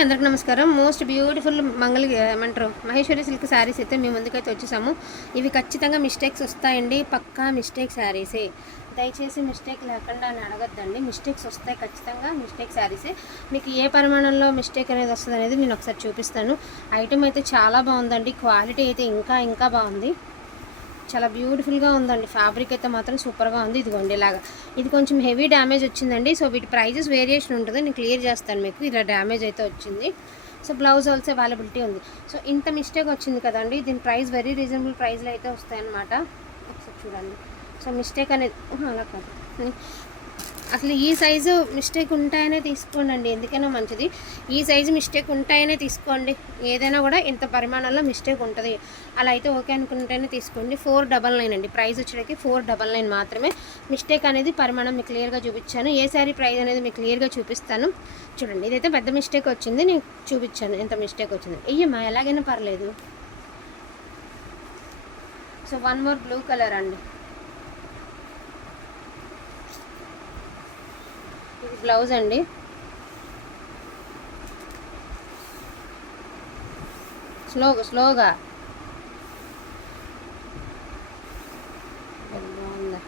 అందరికి నమస్కారం. Most beautiful మంగళ ఏమంటారు? మహేశ్వరి సిల్క్ శారీస్ అయితే మేము ముందుకైతే వచ్చేసాము. ఇవి ఖచ్చితంగా మిస్టేక్స్ వస్తాయండి. పక్కా మిస్టేక్ శారీసే దయచేసి మిస్టేక్ లేకుండా అని అడగద్దండి. మిస్టేక్స్ వస్తాయి ఖచ్చితంగా మిస్టేక్ శారీసే మీకు ఏ పరిమాణంలో మిస్టేక్ అనేది వస్తుంది అనేది నేను ఒకసారి చూపిస్తాను. ఐటమ్ అయితే చాలా బాగుందండి. క్వాలిటీ అయితే ఇంకా ఇంకా బాగుంది. చాలా బ్యూటిఫుల్గా ఉందండి. ఫ్యాబ్రిక్ అయితే మాత్రం సూపర్గా ఉంది. ఇదిగోండి ఇలాగా. ఇది కొంచెం హెవీ డ్యామేజ్ వచ్చిందండి. సో వీటి ప్రైజెస్ వేరియేషన్ ఉంటుంది. నేను క్లియర్ చేస్తాను మీకు. ఇలా డ్యామేజ్ అయితే వచ్చింది. సో బ్లౌజ్ ఆల్సో అవైలబిలిటీ ఉంది. సో ఇంత మిస్టేక్ వచ్చింది కదండి. దీని ప్రైస్ వెరీ రీజనబుల్ ప్రైస్లో అయితే వస్తాయన్నమాట. ఒకసారి చూడండి. సో మిస్టేక్ అనేది అలా కాదు. అసలు ఈ సైజు మిస్టేక్ ఉంటాయనే తీసుకోండి ఎందుకైనా మంచిది. ఈ సైజు మిస్టేక్ ఉంటాయనే తీసుకోండి. ఏదైనా కూడా ఇంత పరిమాణంలో మిస్టేక్ ఉంటుంది. అలా అయితే ఓకే అనుకుంటేనే తీసుకోండి. ఫోర్ డబల్ నైన్ అండి. ప్రైస్ వచ్చేటికి ఫోర్ డబల్ నైన్ మాత్రమే. మిస్టేక్ అనేది పరిమాణం మీకు క్లియర్గా చూపించాను. ఏ సారీ ప్రైస్ అనేది మీకు క్లియర్గా చూపిస్తాను. చూడండి ఇదైతే పెద్ద మిస్టేక్ వచ్చింది. నేను చూపించాను ఎంత మిస్టేక్ వచ్చింది. ఇయ్యమ్మా ఎలాగైనా పర్లేదు. So one more blue colour అండి. బ్లౌజ్ అండి. స్లోగా స్లోగా. బాగుందా.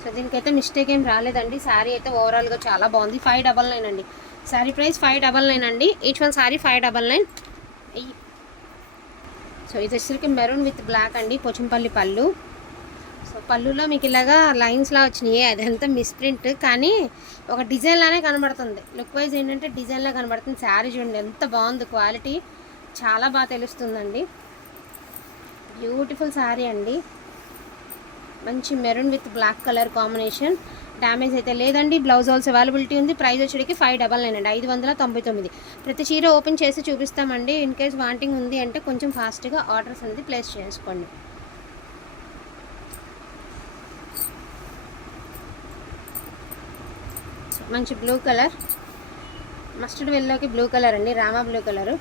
సో దీనికైతే మిస్టేక్ ఏం రాలేదండి. శారీ అయితే ఓవరాల్గా చాలా బాగుంది. ఫైవ్ డబల్ నైన్ అండి. Sari price five double nine అండి. Each one sari five double nine so ఇది వచ్చేసరికి మెరూన్ విత్ బ్లాక్ అండి. పోచంపల్లి పళ్ళు. పళ్ళులో మీకు ఇలాగా లైన్స్లా వచ్చినాయి. అదంతా మిస్ప్రింట్ కానీ ఒక డిజైన్ లానే కనబడుతుంది. లుక్ వైజ్ ఏంటంటే డిజైన్లా కనబడుతుంది. శారీ చూడండి ఎంత బాగుంది క్వాలిటీ చాలా బాగా తెలుస్తుందండి. బ్యూటిఫుల్ శారీ అండి. మంచి maroon with black colour combination damage అయితే లేదండి. బ్లౌజ్ హాల్స్ అవైలబిలిటీ ఉంది. ప్రైస్ వచ్చేటికి ఫైవ్ డబల్ నైన్ అండి. ఐదు వందల తొంభై తొమ్మిది. ప్రతి చీర ఓపెన్ చేసి చూపిస్తామండి. ఇన్ కేస్ వాంటింగ్ ఉంది అంటే కొంచెం ఫాస్ట్గా ఆర్డర్స్ అనేది ప్లేస్ చేసుకోండి. మంచి బ్లూ కలర్ మస్టర్డ్ వెల్లోకి బ్లూ కలర్ అండి రామా బ్లూ కలర్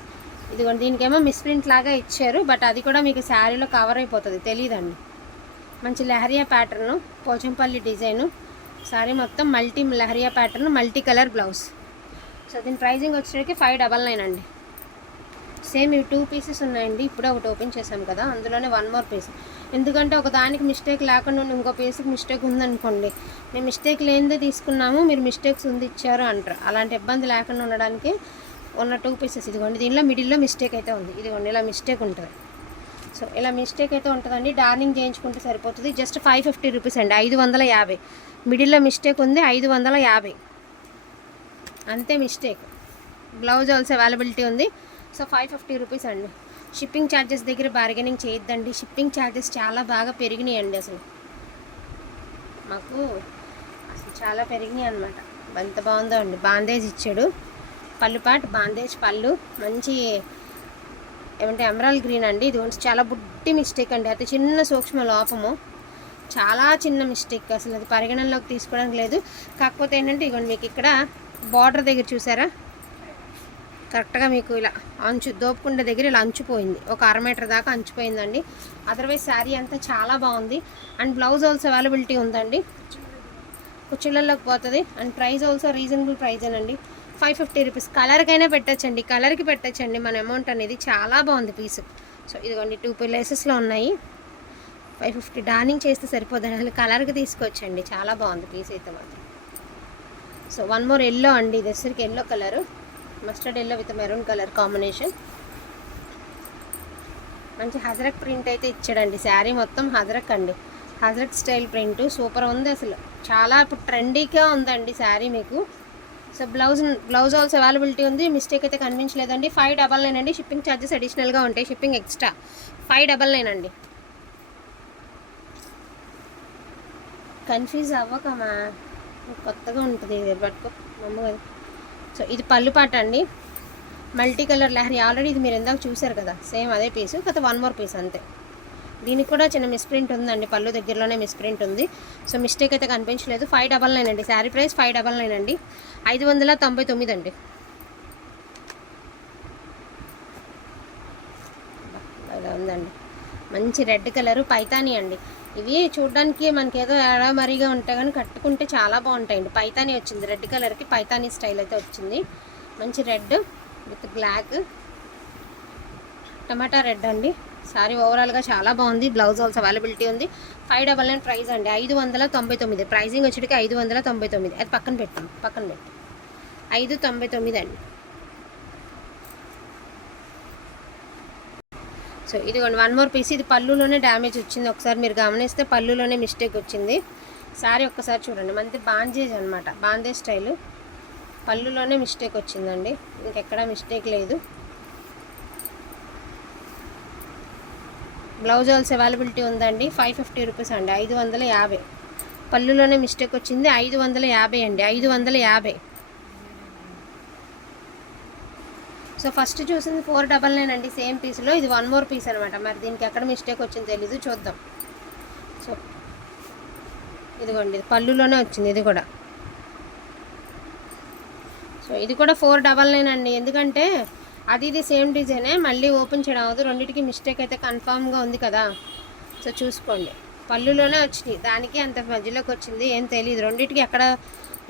ఇదిగోండి దీనికేమో మిస్ప్రింట్ లాగా ఇచ్చారు బట్ అది కూడా మీకు శారీలో కవర్ అయిపోతుంది తెలియదండి మంచి లహరియా ప్యాటర్ను పోచంపల్లి డిజైను శారీ మొత్తం multi leheriya pattern multi colour blouse so దీని ప్రైజింగ్ వచ్చేసరికి ఫైవ్ డబల్ నైన్ అండి. సేమ్ ఇవి టూ పీసెస్ ఉన్నాయండి ఇప్పుడే ఒకటి ఓపెన్ చేసాం కదా అందులోనే వన్ మోర్ పీస్. ఎందుకంటే ఒక దానికి మిస్టేక్ లేకుండా ఇంకో పీస్కి మిస్టేక్ ఉందనుకోండి మేము మిస్టేక్ లేనిదే తీసుకున్నాము మీరు మిస్టేక్స్ ఉంది ఇచ్చారు అంటారు. అలాంటి ఇబ్బంది లేకుండా ఉండడానికి ఉన్న టూ పీసెస్ ఇదిగోండి దీనిలో మిడిల్లో మిస్టేక్ అయితే ఉంది. ఇదిగోండి ఇలా మిస్టేక్ ఉంటుంది. సో ఇలా మిస్టేక్ అయితే ఉంటుందండి. డార్నింగ్ చేయించుకుంటే సరిపోతుంది. జస్ట్ ఫైవ్ ఫిఫ్టీ రూపీస్ అండి ఐదు వందల యాభై. మిడిల్లో మిస్టేక్ ఉంది ఐదు వందల యాభై. అంతే మిస్టేక్. బ్లౌజ్ ఆల్సో అవైలబిలిటీ ఉంది. సో ఫైవ్ ఫిఫ్టీ రూపీస్ అండి. షిప్పింగ్ ఛార్జెస్ దగ్గర బార్గెనింగ్ చేయొద్దండి. షిప్పింగ్ ఛార్జెస్ చాలా బాగా పెరిగినాయి అండి అసలు. మాకు అసలు చాలా పెరిగినాయి అనమాట ఎంత బాగుందో అండి. బాందేజ్ ఇచ్చాడు. పళ్ళు పాటు బాందేజ్ పళ్ళు. మంచి ఏమంటే ఎమరాల్ గ్రీన్ అండి. ఇది కొంచెం చాలా బుడ్డి మిస్టేక్ అండి. అతి చిన్న సూక్ష్మ లోపము. చాలా చిన్న మిస్టేక్ అసలు. అది పరిగణనలోకి తీసుకోవడానికి లేదు. కాకపోతే ఏంటంటే ఇగోండి మీకు ఇక్కడ బార్డర్ దగ్గర చూసారా? కరెక్ట్గా మీకు ఇలా అంచు దోపుకుండ దగ్గర ఇలా అంచుపోయింది. ఒక అర మీటర్ దాకా అంచుపోయిందండి. అదర్వైజ్ శారీ అంతా చాలా బాగుంది. అండ్ బ్లౌజ్ ఆల్సో అవైలబిలిటీ ఉందండి. కుర్చీలలోకి పోతుంది. అండ్ ప్రైస్ ఆల్సో రీజనబుల్ ప్రైజేనండి ఫైవ్ ఫిఫ్టీ రూపీస్ కలర్కైనా పెట్టచ్చండి. కలర్కి పెట్టచ్చండి. మన అమౌంట్ అనేది చాలా బాగుంది పీస్ సో ఇదిగోండి టూ ప్లేసెస్లో ఉన్నాయి. ఫైవ్ ఫిఫ్టీ డార్నింగ్ చేస్తే సరిపోతుంది అసలు కలర్కి తీసుకొచ్చండి. చాలా బాగుంది పీస్ అయితే మాత్రం. సో వన్ మోర్ ఎల్లో అండి. ఇది వచ్చరికి yellow colour mustard yellow with maroon colour combination మంచి హజరక్ ప్రింట్ అయితే ఇచ్చాడండి. శారీ మొత్తం హజరక్ అండి. హజరక్ స్టైల్ ప్రింట్. సూపర్ ఉంది అసలు. చాలా ఇప్పుడు ట్రెండీగా ఉందండి శారీ మీకు. So blouse blouse also availability ఉంది. మిస్టేక్ అయితే కనిపించలేదండి. ఫైవ్ డబల్ నైన్ అండి. షిప్పింగ్ ఛార్జెస్ అడిషనల్గా ఉంటాయి. Shipping extra five double nine అండి. కన్ఫ్యూజ్ అవ్వకమా కొత్తగా ఉంటుంది ఇది పట్టుకో. మమ్మ సో ఇది పళ్ళు పాట అండి. మల్టీ కలర్ లహరి ఆల్రెడీ ఇది మీరు ఇందాక చూసారు కదా సేమ్ అదే పీసు కాకపోతే వన్ మోర్ పీస్ అంతే. దీనికి కూడా చిన్న మిస్ప్రింట్ ఉందండి పళ్ళు దగ్గరలోనే మిస్ప్రింట్ ఉంది. సో మిస్టేక్ అయితే కనిపించలేదు. ఫైవ్ డబల్ నైన్ అండి. Sari price five double nine అండి. ఐదు వందల తొంభై తొమ్మిది అండి. ఉందండి. మంచి రెడ్ కలరు పైతాని అండి. ఇవి చూడడానికి మనకి ఏదో ఎడమరిగా ఉంటాయి కానీ కట్టుకుంటే చాలా బాగుంటాయండి. పైతానీ వచ్చింది. రెడ్ కలర్కి పైతానీ స్టైల్ అయితే వచ్చింది. మంచి red with black. Tomato red అండి. సారీ ఓవరాల్గా చాలా బాగుంది. బ్లౌజ్ ఆల్స్ అవైలబిలిటీ ఉంది. ఫైవ్ డబల్ నైన్ ప్రైస్ అండి. ఐదు వందల తొంభై తొమ్మిది. ప్రైజింగ్ వచ్చేటికి ఐదు వందల తొంభై తొమ్మిది. అది పక్కన పెట్టాం పక్కన పెట్టి. ఐదు తొంభై తొమ్మిది అండి. సో ఇదిగోండి వన్ మోర్ పీస్ ఇది పళ్ళులోనే డ్యామేజ్ వచ్చింది. ఒకసారి మీరు గమనిస్తే పళ్ళులోనే మిస్టేక్ వచ్చింది. సారీ ఒక్కసారి చూడండి. మంచి బాంజేజ్ అనమాట బాందేజ్ స్టైల్ పళ్ళులోనే మిస్టేక్ వచ్చిందండి. ఇంకెక్కడా మిస్టేక్ లేదు. బ్లౌజ్ హాల్స్ అవైలబిలిటీ ఉందండి. ఫైవ్ ఫిఫ్టీ రూపీస్ అండి. ఐదు వందల యాభై. పళ్ళులోనే మిస్టేక్ వచ్చింది. ఐదు వందల యాభై అండి. ఐదు వందల యాభై. సో ఫస్ట్ చూసింది ఫోర్ డబల్ నైన్ అండి సేమ్ పీస్లో ఇది వన్ మోర్ పీస్ అనమాట మరి దీనికి ఎక్కడ మిస్టేక్ వచ్చింది తెలీదు చూద్దాం. సో ఇదిగోండి ఇది పళ్ళులోనే వచ్చింది ఇది కూడా. సో ఇది కూడా ఫోర్ డబల్ నైన్ అండి. ఎందుకంటే అది ఇది సేమ్ డిజైనే మళ్ళీ ఓపెన్ చేయడం అవ్వదు. రెండింటికి మిస్టేక్ అయితే కన్ఫామ్గా ఉంది కదా. సో చూసుకోండి. పళ్ళులోనే వచ్చినాయి. దానికి అంత మధ్యలోకి వచ్చింది ఏం తెలియదు రెండింటికి ఎక్కడ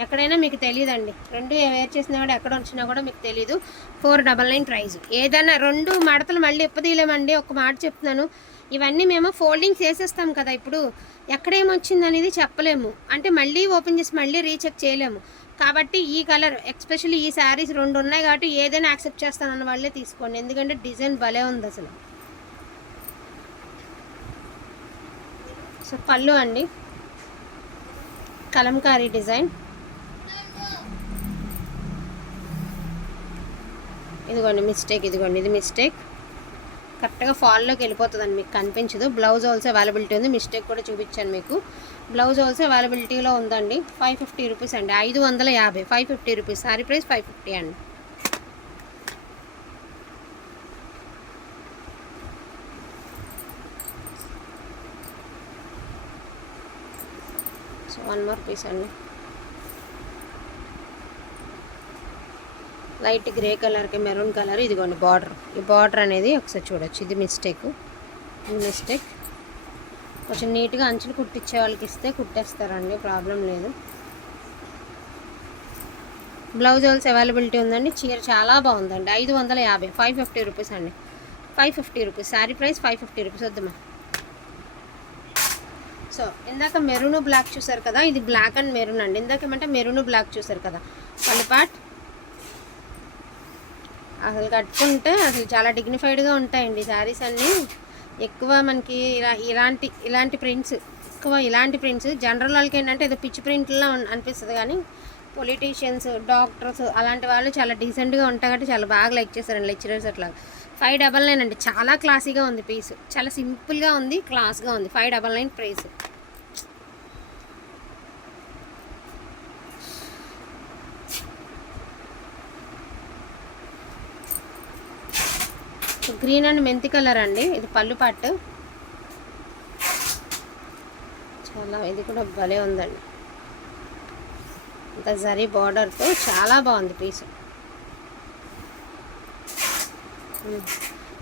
ఎక్కడైనా మీకు తెలియదండి రెండు వేర్ చేసినా కూడా ఎక్కడ వచ్చినా కూడా మీకు తెలియదు ఫోర్ డబల్ నైన్ ప్రైజ్. ఏదైనా రెండు మడతలు మళ్ళీ ఇప్పదీయలేమండి ఒక మాట చెప్తున్నాను. ఇవన్నీ మేము ఫోల్డింగ్స్ వేసేస్తాం కదా ఇప్పుడు. ఎక్కడేమొచ్చింది అనేది చెప్పలేము. అంటే మళ్ళీ ఓపెన్ చేసి మళ్ళీ రీచెక్ చేయలేము. కాబట్టి ఈ కలర్ ఎక్స్పెషల్లీ ఈ శారీస్ రెండు ఉన్నాయి కాబట్టి ఏదైనా యాక్సెప్ట్ చేస్తానన్న వాళ్ళే తీసుకోండి. ఎందుకంటే డిజైన్ భలే ఉంది అసలు. సో పళ్ళు అండి. కలంకారీ డిజైన్. ఇదిగోండి మిస్టేక్ ఇదిగోండి ఇది మిస్టేక్ కరెక్ట్గా ఫాల్లోకి వెళ్ళిపోతుందండి మీకు కనిపించదు. బ్లౌజ్ ఆల్సో అవైలబిలిటీ ఉంది. మిస్టేక్ కూడా చూపించాను మీకు. బ్లౌజ్ ఆల్సో అవైలబిలిటీలో ఉందండి. ఫైవ్ ఫిఫ్టీ రూపీస్ అండి. ఐదు వందల యాభై. Five fifty rupees sari price five fifty అండి. సో వన్ మోర్ పీస్ అండి. లైట్ గ్రే కలర్కి మెరూన్ కలర్ ఇదిగోండి బార్డర్. ఈ బార్డర్ అనేది ఒకసారి చూడొచ్చు. ఇది మిస్టేక్. ఇది మిస్టేక్. కొంచెం నీట్గా అంచులు కుట్టించే వాళ్ళకి ఇస్తే కుట్టేస్తారండి. ప్రాబ్లం లేదు. బ్లౌజ్ హోల్స్ అవైలబిలిటీ ఉందండి. చీర చాలా బాగుందండి. ఐదు వందల యాభై. ఫైవ్ ఫిఫ్టీ రూపీస్ అండి. Five fifty rupees. Sari price five fifty rupees వద్దమ్మా. సో ఇందాక మెరూన్ బ్లాక్ చూసారు కదా? ఇది బ్లాక్ అండ్ మెరూన్ అండి. ఇందాక ఏమంటే మెరూన్ బ్లాక్ చూసారు కదా? పళ్ళు పార్ట్ అసలు కట్టుకుంటే అసలు చాలా డిగ్నిఫైడ్గా ఉంటాయండి శారీస్ అన్నీ. ఎక్కువ మనకి ఇలా ఇలాంటి ఇలాంటి ప్రింట్స్ ఎక్కువ ఇలాంటి ప్రింట్స్ జనరల్ వాళ్ళకి ఏంటంటే ఏదో పిచ్చి ప్రింట్లో అనిపిస్తుంది కానీ పొలిటీషియన్స్ డాక్టర్స్ అలాంటి వాళ్ళు చాలా డీసెంట్గా ఉంటాయి కాబట్టి చాలా బాగా లైక్ చేస్తారండి లెక్చరర్స్ అట్లా. ఫైవ్ డబల్ నైన్ అండి. చాలా క్లాసీగా ఉంది పీస్ చాలా సింపుల్గా ఉంది క్లాస్గా ఉంది. Five double nine price green and మెంతి కలర్ అండి. ఇది పళ్ళు పట్టు. చాలా ఇది కూడా భలే ఉందండి. అంత జరీ బార్డర్తో చాలా బాగుంది పీస్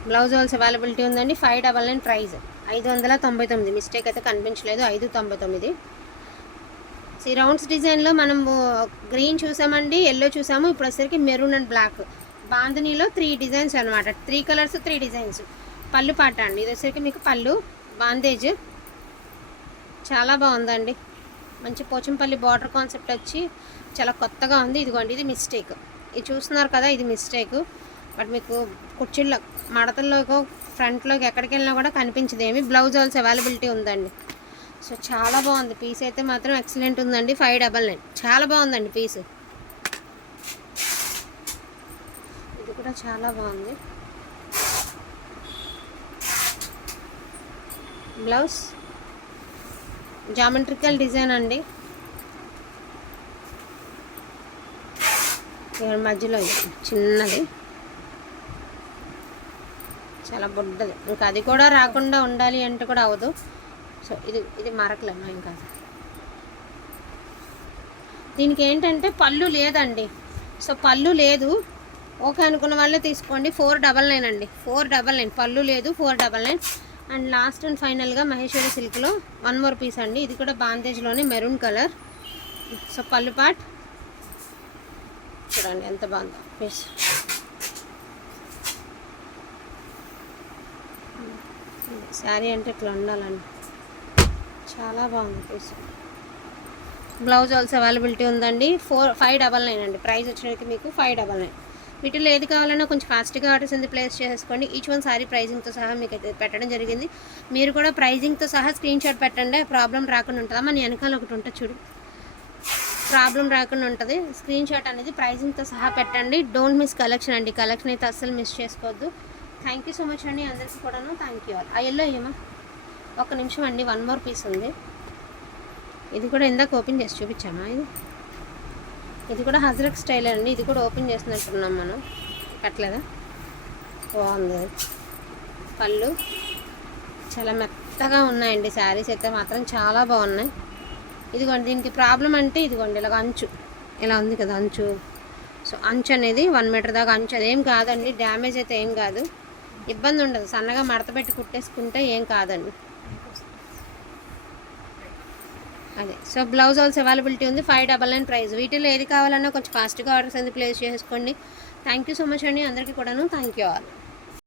బ్లౌజ్ హోల్స్ అవైలబిలిటీ ఉందండి. ఫైవ్ డబల్ నైన్ ప్రైస్ ఐదు వందల తొంభై తొమ్మిది. మిస్టేక్ అయితే కనిపించలేదు. ఐదు తొంభై తొమ్మిది. ఈ రౌండ్స్ డిజైన్లో మనం గ్రీన్ చూసామండి ఎల్లో చూసాము. ఇప్పుడు వచ్చేసరికి మెరూన్ అండ్ బ్లాక్ బాంధనీలో త్రీ డిజైన్స్ అనమాట త్రీ కలర్స్ త్రీ డిజైన్స్ పళ్ళు పాట అండి ఇది వచ్చేసరికి మీకు పళ్ళు బాందేజ్ చాలా బాగుందండి. మంచి పోచంపల్లి బార్డర్ కాన్సెప్ట్ వచ్చి చాలా కొత్తగా ఉంది. ఇదిగోండి ఇది మిస్టేక్ ఇది చూస్తున్నారు కదా ఇది మిస్టేక్ బట్ మీకు కుర్చీల్లో మడతల్లోకి ఫ్రంట్లోకి ఎక్కడికి వెళ్ళినా కూడా కనిపించదు ఏమి. బ్లౌజ్ ఆల్స్ అవైలబిలిటీ ఉందండి. సో చాలా బాగుంది. పీస్ అయితే మాత్రం ఎక్సలెంట్ ఉందండి. ఫైవ్ డబల్ నైన్ చాలా బాగుందండి పీస్ ఇది కూడా చాలా బాగుంది. బ్లౌజ్. జామెట్రికల్ డిజైన్ అండి. ఇక్కడ మధ్యలో చిన్నది. చాలా బుడ్డది. ఇంకా అది కూడా రాకుండా ఉండాలి అంటే కూడా అవ్వదు. సో ఇది ఇది మరకలేమో ఇంకా. దీనికి ఏంటంటే పళ్ళు లేదండి. సో పళ్ళు లేదు. ఓకే అనుకున్న వాళ్ళే తీసుకోండి. ఫోర్ డబల్ నైన్ అండి. Four double nine. పళ్ళు లేదు four double nine. And last and ఫైనల్గా మహేశ్వరి సిల్క్లో వన్ మోర్ పీస్ అండి. ఇది కూడా బాందేజ్లోనే మెరూన్ కలర్ సో పళ్ళు పాట్ చూడండి ఎంత బాగుందో పీస్ శారీ అంటే ఇట్లా ఉండాలండి. చాలా బాగుంది పీస్ బ్లౌజ్ ఆల్సో అవైలబిలిటీ ఉందండి. ఫోర్ ఫైవ్ డబల్ నైన్ అండి. ప్రైస్ వచ్చేసరికి మీకు ఫైవ్ డబల్ నైన్ వీటిలో ఏది కావాలన్నా కొంచెం ఫాస్ట్గా ఆర్డర్స్ అనేది ప్లేస్ చేసుకోండి ఈచ్ వన్ సారీ ప్రైజింగ్తో సహా మీకు అయితే పెట్టడం జరిగింది. మీరు కూడా ప్రైజింగ్తో సహా స్క్రీన్ షాట్ పెట్టండి. ప్రాబ్లం రాకుండా ఉంటుందా? మన వెనకాల ఒకటి ఉంటుంది చూడు. ప్రాబ్లం రాకుండా ఉంటుంది. స్క్రీన్ షాట్ అనేది ప్రైజింగ్తో సహా పెట్టండి. డోంట్ మిస్ కలెక్షన్ అండి. కలెక్షన్ అయితే అస్సలు మిస్ చేసుకోవద్దు. థ్యాంక్ యూ సో మచ్ అండి అందరికీ కూడాను. Thank you all. ఆ ఎల్లో ఏమా? ఒక నిమిషం అండి. వన్ మోర్ పీస్ ఉంది. ఇది కూడా ఇందాక ఓపెన్ చేసి చూపించామా ఇది? ఇది కూడా హజరక్ స్టైల్ అండి. ఇది కూడా ఓపెన్ చేసినట్టున్నాం మనం. కట్టలేదా? బాగుంది. పళ్ళు చాలా మెత్తగా ఉన్నాయండి. శారీస్ అయితే మాత్రం చాలా బాగున్నాయి. ఇదిగోండి దీనికి ప్రాబ్లం అంటే ఇదిగోండి ఇలాగ అంచు. ఇలా ఉంది కదా అంచు. సో అంచు అనేది వన్ మీటర్ దాకా అంచు. అదేం కాదండి డ్యామేజ్ అయితే ఏం కాదు. ఇబ్బంది ఉండదు. సన్నగా మడత పెట్టి కుట్టేసుకుంటే ఏం కాదండి. అదే. సో బ్లౌజ్ ఆల్స్ అవైలబిలిటీ ఉంది. Five double nine price. వీటిలో ఏది కావాలన్నా కొంచెం ఫాస్ట్గా ఆర్డర్స్ అనేది ప్లేస్ చేసుకోండి. థ్యాంక్ యూ సో మచ్ అండి. అందరికీ కూడాను థ్యాంక్ యూ ఆల్.